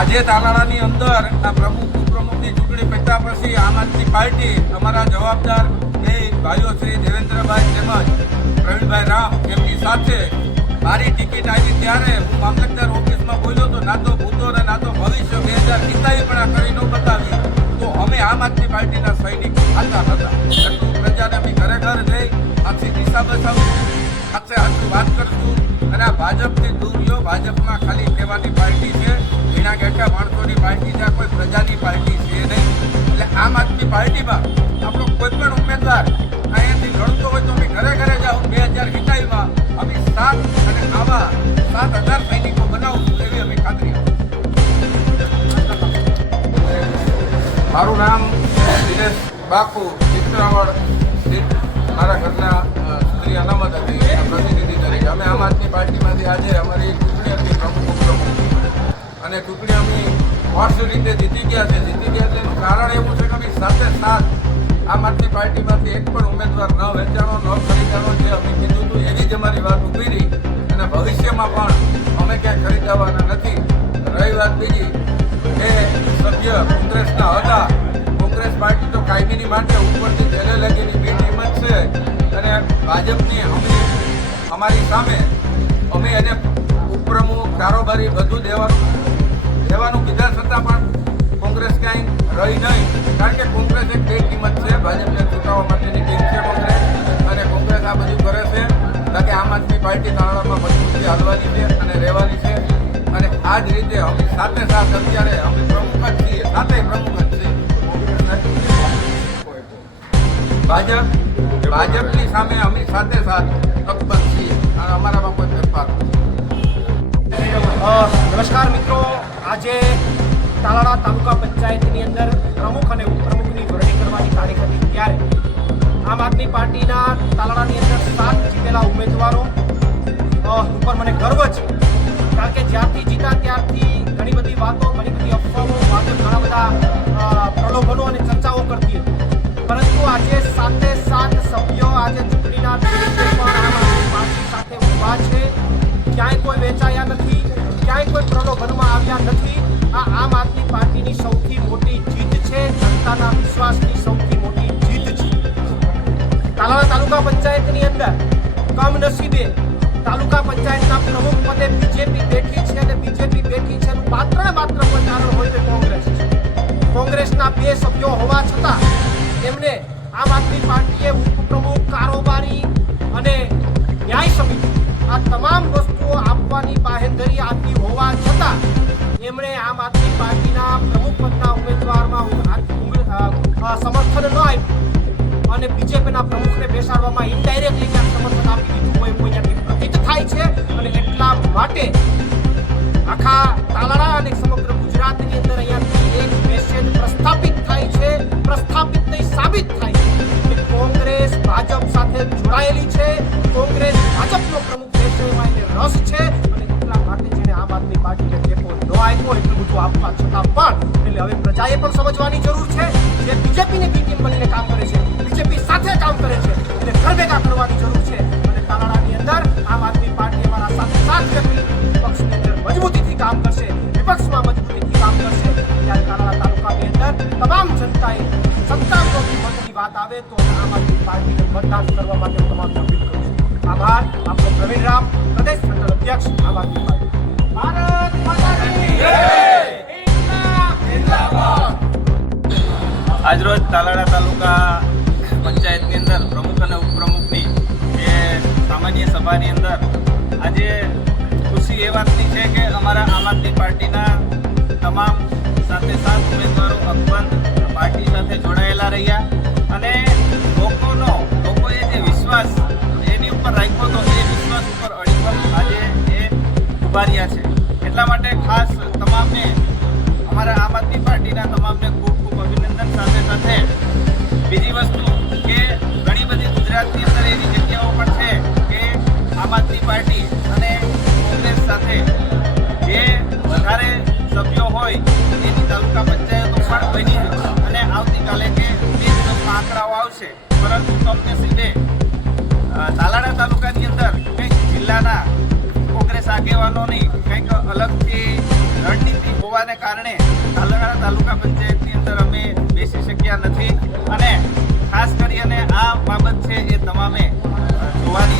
આજે તાલાળાની અંદર આ પ્રમુખ ઉપપ્રમુખની ચૂંટણી પત્યા પછી આમ આદમી પાર્ટી અમારા જવાબદાર બે ભાઈઓ શ્રી દેવેન્દ્રભાઈ તેમજ પ્રવીણભાઈ રામ એમની સાથે મારી ટિકિટ આવી ત્યારે હું મામલતદાર ઓફિસમાં બોલ્યો તો ના તો ભૂતો અને ના તો ભવિષ્ય 2047 પણ આ કરી ન બતાવી તો અમે આમ આદમી પાર્ટીના સૈનિક હતા એટલું પ્રજાને અમે ઘરે ઘર જઈ આખી દિશા બતાવશું સાથે આખી વાત કરશું અને આ ભાજપથી દૂર રહ્યો. ભાજપમાં ખાલી કહેવાની પાર્ટી છે, એના ગેટા માણસોની પાર્ટી છે, કોઈ પ્રજાની પાર્ટી છે નહીં. એટલે આમ આદમી પાર્ટીમાં આપણો કોઈ પણ ઉમેદવાર અહીંયાથી લડતો હોય તો અમે ઘરે ઘરે જાઉં 2027માં અમે 7 અને આવા 7,000 સૈનિકો બનાવશું એવી અમે ખાતરી આપીશું. મારું નામ દિનેશ બાપુ ચિત્રાવળ સ્થિત મારા ઘરના સ્ત્રી અનામત હતી પ્રતિનિધિ તરીકે અમે આમ આદમી પાર્ટીમાંથી આજે અમારી ચૂંટણી હતી પ્રમુખ ઉપપ્રમુખ અને ચૂંટણી અમે સ્પષ્ટ રીતે જીતી ગયા છે. જીતી ગયા એટલે એનું કારણ એવું છે કે અમે સાથે આમ આદમી પાર્ટીમાંથી એક પણ ઉમેદવાર ન વેચાણો ન ખરીદવાનો જે અમે કીધું હતું એવી જ અમારી વાત ઊભી રહી અને ભવિષ્યમાં પણ અમે ક્યાંય ખરીદવાના નથી. રહી વાત બીજી એ સભ્ય કોંગ્રેસના હતા. કોંગ્રેસ પાર્ટી તો કાયમીની માટે ઉપરથી જેલે લગીની બી ટીમ જ છે અને ભાજપની અમારી સામે અમે એને ઉપપ્રમુખ કારોબારી બધું દેવાનું કીધા છતાં પણ કોંગ્રેસ ક્યાંય રહી નહીં. કારણ કે કોંગ્રેસ એક બે ટીમ જ છે, ભાજપને ચૂંટાવવા માટેની ટીમ છે કોંગ્રેસ અને કોંગ્રેસ આ બધું કરે છે બાકી આમ આદમી પાર્ટી તાળામાં મજબૂતી હાલવાની છે અને રહેવાની છે અને આ જ રીતે અમે સાથે અત્યારે અમે પ્રમુખ જ છીએ, સાથે પ્રમુખ જ છીએ. ભાજપની સામે અમે સાથે તત્પર છીએ અને અમારામાં કોઈ ફેરફાર નથી. નમસ્કાર મિત્રો, આજે તાલાળા તાલુકા પંચાયતની અંદર પ્રમુખ અને ઉપપ્રમુખની વરણી કરવાની તારીખ હતી ત્યારે આમ આદમી પાર્ટીના તાલાળાની અંદર 7 જીતેલા ઉમેદવારો ઉપર મને ગર્વ છે. કારણ કે જ્યારથી જીતા ત્યારથી ઘણી બધી વાતો, ઘણી બધી અફવાઓ, ઘણા બધા પ્રલોભનો અને ચર્ચાઓ કરતી હતી. પરંતુ આજે 7 સભ્યો આજે ચૂંટણીના દિવસે પણ આમ આદમી પાર્ટી સાથે ઊભા છે. ક્યાંય કોઈ વેચાયા નથી, ક્યાંય કોઈ પ્રલોભનમાં આવ્યા નથી. આ આમ આદમી પાર્ટીની સૌથી મોટી જીત છે, જનતાના વિશ્વાસની સૌથી મોટી જીત છે. તાલાળા તાલુકા પંચાયતની અંદર કમનસીબે તાલુકા પંચાયતના પ્રમુખ પદે બીજેપી બેઠી છે અને બીજેપી બેઠી છે એનું માત્ર ને માત્ર કોઈ કારણ હોય તો કોંગ્રેસ છે. કોંગ્રેસના 2 સભ્યો હોવા છતાં એમને આમ આદમી પાર્ટીએ ઉપપ્રમુખ, કારોબારી અને ન્યાય સમિતિ આ તમામ વસ્તુઓ આપવાની બાહેંધરી આપી હોવા છતાં એમણે આમ આદમી પાર્ટીના પ્રમુખ પદના ઉમેદવારમાં સમર્થન ન આપ્યું અને બીજેપીના પ્રમુખને બેસાડવામાં ઇનડાયરેક્ટલી ક્યાંક સમર્થન આપી દીધું હોય એવું અહીંયાથી પ્રતીત થાય છે. અને એટલા માટે આખા તાલાળા અને સમગ્ર ગુજરાતની અંદર અહીંયાથી એક મેસેજ પ્રસ્થાપિત થાય છે, પ્રસ્થાપિત નહીં સાબિત થાય છે કે કોંગ્રેસ ભાજપ સાથે જોડાયેલી છે, કોંગ્રેસ ભાજપનો પ્રમુખ રહેશે એમાં એને રસ છે અને એટલા માટે જેને આમ આદમી પાર્ટીને ટેકો ન આપ્યો એટલું બધું આપવા છતાં પણ એટલે હવે પ્રજાએ પણ સમજવાની જરૂર છે. જે બીજેપીની બી ટીમ બનીને કામ કરે છે, બીજેપી સાથે કામ કરે છે એટલે ઘર ભેગા કરવાની જરૂર છે. અને તાલાળાની અંદર આમ આદમી પાર્ટી અમારા સાથે વ્યક્તિ પક્ષની અંદર મજબૂતીથી કામ કરશે, વિપક્ષમાં મજબૂતીથી કામ કરશે. ત્યારે તાલાળા તાલુકાની અંદર તમામ જનતાએ સત્તાવિરોધી મતની વાત આવે તો આમ આદમી પાર્ટીને મતદાન કરવા માટે તમામ અપીલ કરું છું. આભાર. આપણો પ્રવીણ રામ, પ્રદેશ મંડળ અધ્યક્ષ, આમ આદમી પાર્ટી. ભારત માતા કી જય. આજરોજ તાલાળા તાલુકા પંચાયતની અંદર પ્રમુખ અને ઉપપ્રમુખની જે સામાન્ય સભાની અંદર આજે ખુશી એ વાતની છે કે અમારા આમ આદમી પાર્ટીના તમામ 7 ઉમેદવારો અકબંધ પાર્ટી સાથે જોડાયેલા રહ્યા અને લોકોએ જે વિશ્વાસ એની ઉપર રાખ્યો હતો એ વિશ્વાસ ઉપર અડીખમ આજે એ ઉભા રહ્યા છે. એટલા માટે ખાસ તમામને અમારા આમ આદમી પાર્ટીના તમામને ખૂબ અભિનંદન. સાથે બીજી વસ્તુ કે ઘણી બધી ગુજરાતની અંદર એવી જગ્યાઓ પણ છે કે આમ આદમી પાર્ટી અને કોંગ્રેસ સાથે જે વધારે સભ્યો હોય એની તાલુકા પંચાયતો પણ બની અને આવતીકાલે કે 2 દિવસમાં આંકડાઓ આવશે. પરંતુ કમનસીબે તાલાળા તાલુકાની અંદર કંઈક જિલ્લાના કોંગ્રેસ આગેવાનોની કંઈક અલગથી રણનીતિ હોવાને કારણે તાલાળા તાલુકા પંચાયતની અંદર અમે બેસી શક્યા નથી અને ખાસ કરીને આ બાબત છે એ તમામે જોવાની